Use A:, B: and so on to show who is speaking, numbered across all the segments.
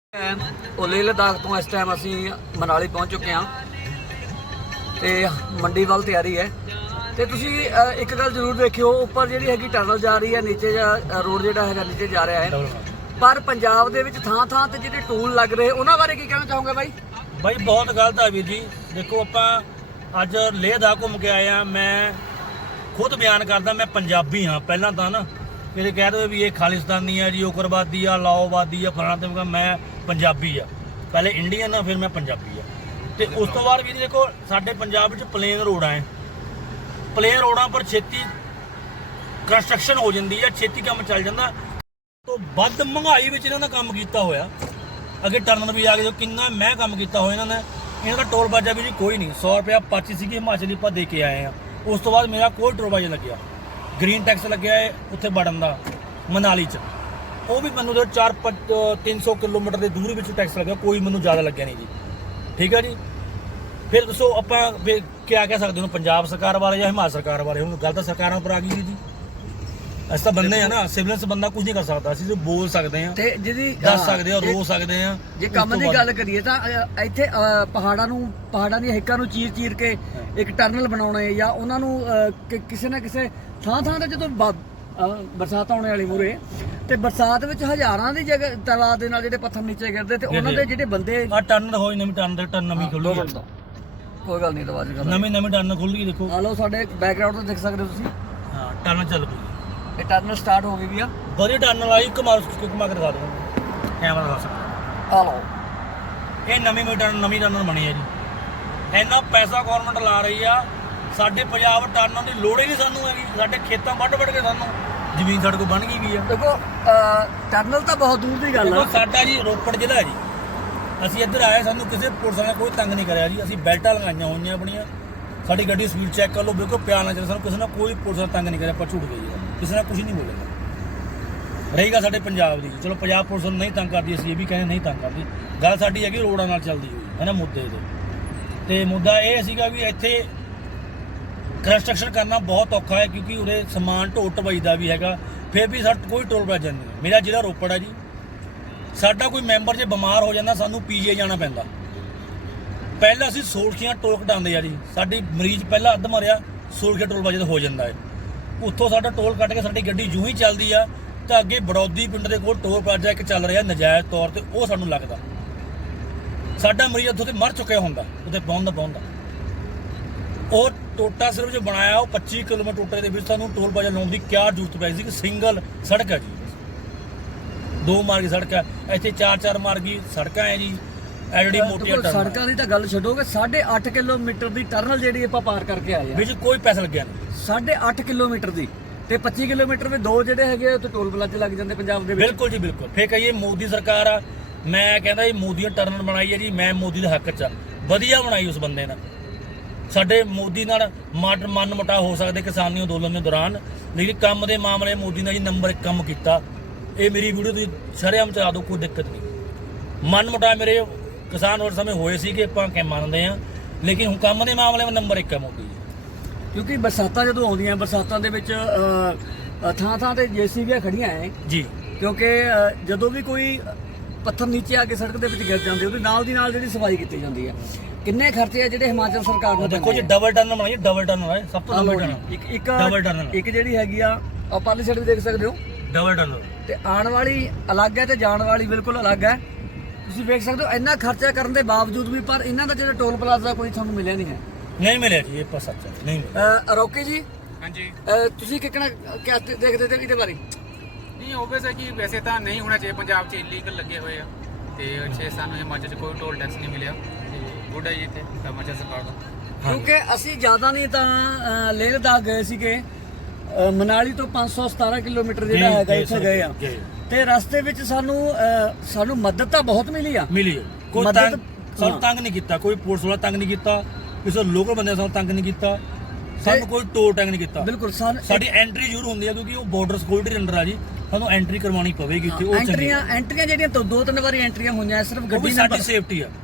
A: लेह लद्दाख तो इस टाइम असी मनाली पहुँच चुके हैं तो मंडी वाल तैयारी है। तो तुसी एक गल जरूर देखियो, उपर जी हैगी टनल जा रही है, नीचे रोड जो है नीचे जा रहा है, पर पंजाब दे विच थां थां ते जिहड़े टूल लग रहे उन्हां बारे की कहना चाहोगे भाई?
B: भाई बहुत गलत है वीर जी। देखो आपां अज लेह लद्दाख घूम के आए हैं। मैं खुद बयान करदा, मैं पंजाबी हाँ। पहला तो ना कि कह दो भी ये खालिस्तानी है जी, उग्रवादी आ, लाओवादी आ, फलाना। तो मैं पंजाबी आ, पहले इंडियन आ, फिर मैं पंजाबी आ। तो उस तो बाद भी देखो साडे पंजाब में प्लेन रोड है, प्लेन रोडों पर छेती कंस्ट्रक्शन हो जाती है, छेती काम चल जाता। तो वध महंगाई में इन्होंने काम किया होया। अगे टर्नल भी आ गए, कितना मैं काम किया हो इन्होंने। इन्हों का टोल बाजा भी जी कोई नहीं। 100 रुपया पर्ची सी हिमाचली आप दे के आए हैं। उस तो बाद मेरा कोई टोल बाजा लग्या, ग्रीन टैक्स लग्या है उत्थे बढ़न का मनाली च, वो भी मैनू 300 किलोमीटर की दूरी में टैक्स लग्या, कोई मैनू ज़्यादा लग्या नहीं जी। ठीक है जी। फिर दसो आप क्या कह सकते हो पंजाब सरकार बारे या हिमाचल सरकार बारे? हम गल तो सरकारों पर आ गई जी। अस तो बंदे हैं ना, सिविलियंस बंदा कुछ नहीं कर सकता। असं सिर्फ बोल सकते हैं, दस सकते हैं, रो सकते हैं।
A: जे काम की गल करिए तो इत्थे पहाड़ां दी हिक्कां नूं चीर के एक टनल बनाउणा है, या उन्होंने किसी ना किसी थां थां ते जदों बरसात आने वाली मूरे ते बरसात विच हज़ारां दी जगह तादाद दे नाल जिहड़े पत्थर नीचे गिरदे ते उन्हां दे जिहड़े बंदे
B: टनल होई नवीं टनल नवीं खुल्ली है।
A: कोई गल नहीं, दवाज कर
B: नवीं टनल खुल गई। देखो
A: आ लो साडे बैकग्राउंड तो देख सकदे हो तुसीं।
B: हाँ टनल चल पई,
A: ये टनल स्टार्ट हो गई भी आ।
B: बड़ी टनल आई, घुमा के दिखा दो, कैमरा दिखा सकते।
A: आ लो
B: ये नवीं टनल बनी है जी। इन्ना पैसा गौरमेंट ला रही आ, साडे पंजाब टनल की लोड़ ही नहीं सानू हैगी। साडे खेतों वढ़ के सानू जमीन साडे कोल बन गई भी है।
A: देखो टनल तो बहुत दूर की गल है।
B: साडा जी रोपड़ जिला है जी, ਅਸੀਂ ਇੱਧਰ ਆਏ, ਸਾਨੂੰ ਕਿਸੇ ਪੁਲਿਸ ਨੇ ਕੋਈ ਤੰਗ ਨਹੀਂ ਕਰਿਆ ਜੀ। ਅਸੀਂ ਬੈਲਟਾਂ ਲਗਾਈਆਂ ਹੋਈਆਂ ਆਪਣੀਆਂ, ਸਾਡੀ ਗੱਡੀ ਸਪੀਡ ਚੈੱਕ ਕਰ ਲਓ, ਬਿਲਕੁਲ ਪਿਆਰ ਨਾਲ ਚੱਲ। ਸਾਨੂੰ ਕਿਸੇ ਨੇ ਕੋਈ ਪੁਲਿਸ ਨੇ ਤੰਗ ਨਹੀਂ ਕਰਿਆ, ਆਪਾਂ ਝੂਠ ਗਏ, ਕਿਸੇ ਨੇ ਕੁਝ ਨਹੀਂ ਬੋਲਿਆ। ਰਹੇਗਾ ਸਾਡੇ ਪੰਜਾਬ ਦੀ, ਚਲੋ ਪੰਜਾਬ ਪੁਲਿਸ ਨੂੰ ਨਹੀਂ ਤੰਗ ਕਰਦੀ, ਅਸੀਂ ਇਹ ਵੀ ਕਹਿੰਦੇ ਨਹੀਂ ਤੰਗ ਕਰਦੀ। ਗੱਲ ਸਾਡੀ ਹੈਗੀ ਰੋਡਾਂ ਨਾਲ ਚੱਲਦੀ ਹੋਈ ਹੈ ਨਾ ਮੁੱਦੇ ਦੇ। ਤੇ ਮੁੱਦਾ ਇਹ ਸੀਗਾ ਵੀ ਇੱਥੇ ਕੰਸਟਰਕਸ਼ਨ ਕਰਨਾ ਬਹੁਤ ਔਖਾ ਹੈ, ਕਿਉਂਕਿ ਉਰੇ ਸਮਾਨ ਢੋ ਢਵਾਈ ਦਾ ਵੀ ਹੈਗਾ। ਫਿਰ ਵੀ ਸਾਡਾ ਕੋਈ ਟੋਲ ਪਲਾਜ਼ਾ ਨਹੀਂ। ਮੇਰਾ ਜ਼ਿਲ੍ਹਾ ਰੋਪੜ ਹੈ ਜੀ। ਸਾਡਾ ਕੋਈ ਮੈਂਬਰ ਜੇ ਬਿਮਾਰ ਹੋ ਜਾਂਦਾ ਸਾਨੂੰ ਪੀਜੀਆਈ ਜਾਣਾ ਪੈਂਦਾ। ਪਹਿਲਾਂ ਅਸੀਂ ਸੋਲਖੀਆਂ ਟੋਲ ਕਟਾਉਂਦੇ ਆ ਜੀ। ਸਾਡੀ ਮਰੀਜ਼ ਪਹਿਲਾਂ ਅੱਧ ਮਰਿਆ ਸੋਲਖੀਆਂ ਟੋਲ ਬਾਜੇ ਹੋ ਜਾਂਦਾ ਹੈ। ਉੱਥੋਂ ਸਾਡਾ ਟੋਲ ਕੱਟ ਕੇ ਸਾਡੀ ਗੱਡੀ ਜੂੰ ਹੀ ਚੱਲਦੀ ਆ ਤਾਂ ਅੱਗੇ ਬੜੌਦੀ ਪਿੰਡ ਦੇ ਕੋਲ ਟੋਲ ਪਲਾਜ਼ਾ ਇੱਕ ਚੱਲ ਰਿਹਾ ਨਜਾਇਜ਼ ਤੌਰ ਤੇ, ਉਹ ਸਾਨੂੰ ਲੱਗਦਾ। ਸਾਡਾ ਮਰੀਜ਼ ਉੱਥੋਂ ਤੇ ਮਰ ਚੁੱਕਿਆ ਹੁੰਦਾ ਉੱਥੇ ਪਹੁੰਚਦਾ। ਉਹ ਟੋਟਾ ਸਿਰਫ ਜੋ ਬਣਾਇਆ ਉਹ 25 ਕਿਲੋਮੀਟਰ ਟੋਟੇ ਦੇ ਵਿੱਚ ਸਾਨੂੰ ਟੋਲ ਪਲਾਜ਼ਾ ਲਾਉਣ ਦੀ ਕਿਆ ਜ਼ਰੂਰਤ ਪੈ ਸੀ ਕਿ ਸਿੰਗਲ ਸੜਕ ਹੈ ਜੀ, 2 ਮਾਰਗੀ ਸੜਕ ਹੈ। ਇੱਥੇ 4 ਮਾਰਗੀ ਸੜਕਾਂ ਹੈ ਜੀ। ਐਡੀ ਮੋਟੀਆਂ
A: ਸੜਕਾਂ ਦੀ ਤਾਂ ਗੱਲ ਛੱਡੋਗੇ, 8.5 ਕਿਲੋਮੀਟਰ ਦੀ ਟਰਨਲ ਜਿਹੜੀ ਆਪਾਂ ਪਾਰ ਕਰਕੇ ਆਏ ਆ,
B: ਵਿੱਚ ਕੋਈ ਪੈਸਾ ਲੱਗਿਆ ਨਹੀਂ।
A: 8.5 ਕਿਲੋਮੀਟਰ ਦੀ ਤੇ 25 ਕਿਲੋਮੀਟਰ ਵਿੱਚ 2 ਜਿਹੜੇ ਹੈਗੇ ਉੱਥੇ ਟੋਲ ਪਲਾਜ਼ੇ ਲੱਗ ਜਾਂਦੇ ਪੰਜਾਬ ਦੇ ਵਿੱਚ।
B: ਬਿਲਕੁਲ ਜੀ ਬਿਲਕੁਲ। ਫੇਰ ਕਹੀਏ ਮੋਦੀ ਸਰਕਾਰ ਆ, ਮੈਂ ਕਹਿੰਦਾ ਜੀ ਮੋਦੀ ਨੇ ਟਰਨਲ ਬਣਾਈ ਹੈ ਜੀ, ਮੈਂ ਮੋਦੀ ਦੇ ਹੱਕ 'ਚ ਆ। ਵਧੀਆ ਬਣਾਈ ਉਸ ਬੰਦੇ ਨੇ। ਸਾਡੇ ਮੋਦੀ ਨਾਲ ਮਨ ਮੁਟਾਅ ਹੋ ਸਕਦੇ ਕਿਸਾਨੀ ਅੰਦੋਲਨ ਦੇ ਦੌਰਾਨ, ਲੇਕਿਨ ਕੰਮ ਦੇ ਮਾਮਲੇ ਮੋਦੀ ਨੇ ਜੀ ਨੰਬਰ 1 ਕੰਮ ਕੀਤਾ। ਇਹ ਮੇਰੀ ਵੀਡੀਓ ਤੁਸੀਂ ਸ਼ਰੇਆਮ ਚਲਾ ਦਿਓ, ਕੋਈ ਦਿੱਕਤ ਨਹੀਂ। ਮਨ ਮੁਟਾਅ ਮੇਰੇ ਕਿਸਾਨ ਹੋਰ ਸਮੇਂ ਹੋਏ ਸੀ ਕਿ ਆਪਾਂ ਕਿ ਮੰਨਦੇ ਹਾਂ, ਲੇਕਿਨ ਹੁਣ ਕੰਮ ਦੇ ਮਾਮਲੇ ਵਿੱਚ ਨੰਬਰ 1 ਹੈ ਮੋਦੀ ਜੀ।
A: ਕਿਉਂਕਿ ਬਰਸਾਤਾਂ ਜਦੋਂ ਆਉਂਦੀਆਂ, ਬਰਸਾਤਾਂ ਦੇ ਵਿੱਚ ਥਾਂ ਤੇ ਜੇਸੀਬੀਆਂ ਖੜੀਆਂ ਹੈ
B: ਜੀ।
A: ਕਿਉਂਕਿ ਜਦੋਂ ਵੀ ਕੋਈ ਪੱਥਰ ਨੀਚੇ ਆ ਕੇ ਸੜਕ ਦੇ ਵਿੱਚ ਗਿਰ ਜਾਂਦੇ, ਉਹਦੇ ਨਾਲ ਦੀ ਨਾਲ ਜਿਹੜੀ ਸਫਾਈ ਕੀਤੀ ਜਾਂਦੀ ਹੈ। ਕਿੰਨੇ ਖਰਚੇ ਆ ਜਿਹੜੇ ਹਿਮਾਚਲ ਸਰਕਾਰ ਨੂੰ?
B: ਦੇਖੋ ਜੀ ਡਬਲ ਟਰਨਲ ਬਣਾਈ, ਡਬਲ ਟਰਨਲ ਹੈ ਸਭ ਤੋਂ ਡਬਲ ਟਰਨਲ।
A: ਇੱਕ ਜਿਹੜੀ ਹੈਗੀ ਆ ਪਰਲੀ ਸਾਈਡ ਵੀ ਦੇਖ ਸਕਦੇ ਹੋ,
B: ਡਬਲ ਟਰਨਲ।
A: ਤੇ ਆਉਣ ਵਾਲੀ ਅਲੱਗ ਹੈ ਤੇ ਜਾਣ ਵਾਲੀ ਬਿਲਕੁਲ ਅਲੱਗ ਹੈ। ਤੁਸੀਂ ਵੇਖ ਸਕਦੇ ਹੋ ਇੰਨਾ ਖਰਚਾ ਕਰਨ ਦੇ ਬਾਵਜੂਦ ਵੀ, ਪਰ ਇਹਨਾਂ ਦਾ ਜਿਹੜਾ ਟੋਲ ਪਲਾਜ਼ਾ ਕੋਈ ਤੁਹਾਨੂੰ ਮਿਲਿਆ ਨਹੀਂ ਹੈ।
B: ਨਹੀਂ ਮਿਲਿਆ ਜੀ, ਇਹ ਪਰ ਸੱਚ ਹੈ, ਨਹੀਂ ਮਿਲਿਆ।
A: ਰੋਕੀ ਜੀ,
C: ਹਾਂਜੀ
A: ਤੁਸੀਂ ਕਿਹਨਾਂ ਕਿਆ ਦੇਖਦੇ ਤੇ ਇਹਦੇ ਬਾਰੇ?
C: ਨਹੀਂ ਓਬਵੀਅਸ ਹੈ ਕਿ ਵੈਸੇ ਤਾਂ ਨਹੀਂ ਹੋਣਾ ਚਾਹੀਏ। ਪੰਜਾਬ 'ਚ ਇਲੀਗਲ ਲੱਗੇ ਹੋਏ ਆ ਤੇ ਅੱਛੇ ਸਾਨੂੰ ਹਿਮਾਚਲ 'ਚ ਕੋਈ ਟੋਲ ਟੈਕਸ ਨਹੀਂ ਮਿਲਿਆ ਤੇ ਗੁੱਡ ਹੈ ਜੀ ਇੱਥੇ ਹਿਮਾਚਲ ਸਰਕਾਰ ਦਾ।
A: ਕਿਉਂਕਿ ਅਸੀਂ ਜ਼ਿਆਦਾ ਨਹੀਂ ਤਾਂ ਲੇਹ ਲਦਾਖ ਗਏ ਸੀਗੇ, ਮਨਾਲੀ ਤੋਂ 517 ਕਿਲੋਮੀਟਰ ਜਿਹੜਾ ਹੈਗਾ ਇੱਥੇ ਗਏ ਆ, ਤੇ ਰਸਤੇ ਵਿੱਚ ਸਾਨੂੰ ਮਦਦ ਤਾਂ ਬਹੁਤ ਮਿਲੀ ਆ।
B: ਕੋਈ ਸਾਨੂੰ ਤੰਗ ਨਹੀਂ ਕੀਤਾ, ਕੋਈ ਪੁਲਿਸ ਵਾਲਾ ਤੰਗ ਨਹੀਂ ਕੀਤਾ, ਕਿਸੇ ਲੋਕਲ ਬੰਦੇ ਸਾਨੂੰ ਤੰਗ ਨਹੀਂ ਕੀਤਾ, ਸਾਨੂੰ ਕੋਈ ਟੋਲ ਟੈਕਸ ਨਹੀਂ ਕੀਤਾ।
A: ਬਿਲਕੁਲ
B: ਸਾਡੀ ਐਂਟਰੀ ਜ਼ਰੂਰ ਹੁੰਦੀ ਹੈ ਕਿਉਂਕਿ ਉਹ ਬਾਰਡਰ ਸਿਕਿਉਰਿਟੀ ਅੰਡਰ ਆ ਜੀ, ਸਾਨੂੰ ਐਂਟਰੀ ਕਰਵਾਉਣੀ ਪਵੇਗੀ ਇੱਥੇ। ਉਹ
A: ਐਂਟਰੀਆਂ ਜਿਹੜੀਆਂ 2-3 ਵਾਰੀ ਐਂਟਰੀਆਂ ਹੋਈਆਂ, ਸਿਰਫ ਗੱਡੀ
B: ਸਾਡੀ ਸੇਫਟੀ ਆ।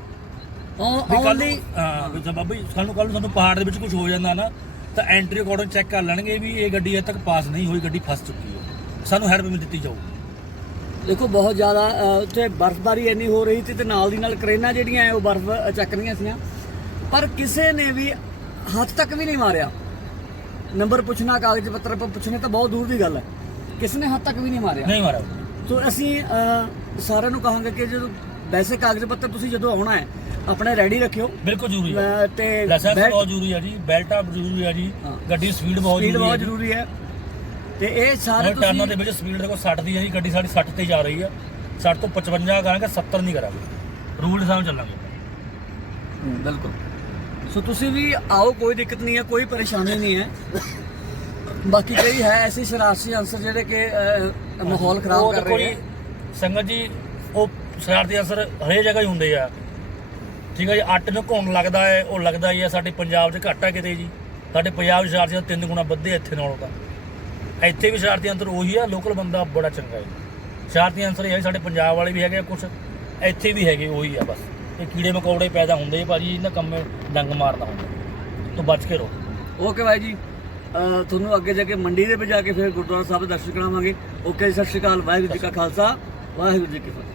A: ਓਨਲੀ
B: ਹਾਂ ਬਾਬਾ ਜੀ, ਸਾਨੂੰ ਪਹਾੜ ਦੇ ਵਿੱਚ ਕੁਝ ਹੋ ਜਾਂਦਾ ਨਾ ਤਾਂ ਐਂਟਰੀ ਅਕੋਰਡਿੰਗ ਚੈੱਕ ਕਰ ਲੈਣਗੇ ਵੀ ਇਹ ਗੱਡੀ ਅਜੇ ਤੱਕ ਪਾਸ ਨਹੀਂ ਹੋਈ, ਗੱਡੀ ਫਸ ਚੁੱਕੀ ਹੈ, ਸਾਨੂੰ ਹੈਲਪ ਮਿਲ ਦਿੱਤੀ ਜਾਊਗੀ।
A: ਦੇਖੋ ਬਹੁਤ ਜ਼ਿਆਦਾ ਉੱਥੇ ਬਰਫ਼ਬਾਰੀ ਇੰਨੀ ਹੋ ਰਹੀ ਸੀ ਤੇ ਨਾਲ ਦੀ ਨਾਲ ਕਰੇਨਾਂ ਜਿਹੜੀਆਂ ਹੈ ਉਹ ਬਰਫ਼ ਚੱਕ ਰਹੀਆਂ ਸੀਆਂ, ਪਰ ਕਿਸੇ ਨੇ ਵੀ ਹੱਥ ਤੱਕ ਵੀ ਨਹੀਂ ਮਾਰਿਆ। ਨੰਬਰ ਪੁੱਛਣਾ, ਕਾਗਜ਼ ਪੱਤਰ ਪੁੱਛਣੇ ਤਾਂ ਬਹੁਤ ਦੂਰ ਦੀ ਗੱਲ ਹੈ, ਕਿਸੇ ਨੇ ਹੱਥ ਤੱਕ ਵੀ ਨਹੀਂ ਮਾਰਿਆ।
B: ਨਹੀਂ ਮਾਰਾ।
A: ਸੋ ਅਸੀਂ ਸਾਰਿਆਂ ਨੂੰ ਕਹਾਂਗੇ ਕਿ ਜਦੋਂ ਵੈਸੇ ਕਾਗਜ਼ ਪੱਤਰ ਤੁਸੀਂ ਜਦੋਂ ਆਉਣਾ ਹੈ ਆਪਣੇ ਰੈਡੀ ਰੱਖਿਓ।
B: ਬਿਲਕੁਲ ਜ਼ਰੂਰੀ ਹੈ,
A: ਤੇ
B: ਲਾਇਸੈਂਸ ਬਹੁਤ ਜ਼ਰੂਰੀ ਹੈ ਜੀ, ਬੈਲਟ ਆਪ ਜ਼ਰੂਰੀ ਹੈ ਜੀ, ਗੱਡੀ ਸਪੀਡ ਬਹੁਤ
A: ਜ਼ਰੂਰੀ ਹੈ। ਤੇ ਇਹ ਸਾਰੇ
B: ਟਰਨਾਂ ਦੇ ਵਿੱਚ ਸਪੀਡ ਦੇਖੋ 60 ਦੀ ਹੈ ਜੀ, ਗੱਡੀ ਸਾਡੀ 60 ਤੇ ਜਾ ਰਹੀ ਆ, 60 ਤੋਂ 55 ਕਰਾਂਗੇ, 70 ਨਹੀਂ ਕਰਾਂਗੇ, ਰੂਲ ਦੇ ਸਾਹਮਣੇ ਚੱਲਾਂਗੇ।
A: ਬਿਲਕੁਲ। ਸੋ ਤੁਸੀਂ ਵੀ ਆਓ, ਕੋਈ ਦਿੱਕਤ ਨਹੀਂ ਹੈ, ਕੋਈ ਪਰੇਸ਼ਾਨੀ ਨਹੀਂ ਹੈ। ਬਾਕੀ ਕਈ ਹੈ ਐਸੇ ਸ਼ਰਾਰਤੀ ਅਨਸਰ ਜਿਹੜੇ ਕਿ ਮਾਹੌਲ ਖਰਾਬ ਕਰ ਰਹੇ ਹੈ।
B: ਸੰਗਤ ਜੀ, ਉਹ ਸ਼ਰਾਰਤੀ ਅਨਸਰ ਹਰੇਕ ਜਗ੍ਹਾ ਹੀ ਹੁੰਦੇ ਆ, ਠੀਕ ਹੈ ਜੀ। ਅੱਟ ਨੂੰ ਘੁੰਮ ਲੱਗਦਾ ਹੈ, ਉਹ ਲੱਗਦਾ ਹੀ ਹੈ। ਸਾਡੇ ਪੰਜਾਬ 'ਚ ਘੱਟ ਹੈ ਕਿਤੇ ਜੀ, ਸਾਡੇ ਪੰਜਾਬ 'ਚ ਸ਼ਰਾਰਤੀ 3 ਗੁਣਾ ਵੱਧੇ ਇੱਥੇ ਨਾਲੋਂ ਤਾਂ। ਇੱਥੇ ਵੀ ਸ਼ਰਾਰਤੀ ਅੰਸਰ ਉਹੀ ਆ, ਲੋਕਲ ਬੰਦਾ ਬੜਾ ਚੰਗਾ ਹੈ। ਸ਼ਰਾਰਤੀ ਅੰਸਰ ਇਹ ਹੈ, ਸਾਡੇ ਪੰਜਾਬ ਵਾਲੇ ਵੀ ਹੈਗੇ ਕੁਛ, ਇੱਥੇ ਵੀ ਹੈਗੇ ਉਹੀ ਆ। ਬਸ ਇਹ ਕੀੜੇ ਮਕੌੜੇ ਪੈਦਾ ਹੁੰਦੇ ਭਾਜੀ, ਇਹਨਾਂ ਕੰਮੇ ਡੰਗ ਮਾਰਦਾ ਹੁੰਦਾ, ਤੋਂ ਬਚ ਕੇ ਰਹੋ।
A: ਓਕੇ ਬਾਈ ਜੀ, ਤੁਹਾਨੂੰ ਅੱਗੇ ਜਾ ਕੇ ਮੰਡੀ ਦੇ ਵਿੱਚ ਜਾ ਕੇ ਫਿਰ ਗੁਰਦੁਆਰਾ ਸਾਹਿਬ ਦੇ ਦਰਸ਼ਨ ਕਰਾਵਾਂਗੇ। ਓਕੇ, ਸਤਿ ਸ਼੍ਰੀ ਅਕਾਲ, ਵਾਹਿਗੁਰੂ ਜੀ ਕਾ ਖਾਲਸਾ, ਵਾਹਿਗੁਰੂ ਜੀ ਕੀ ਫਤਿਹ।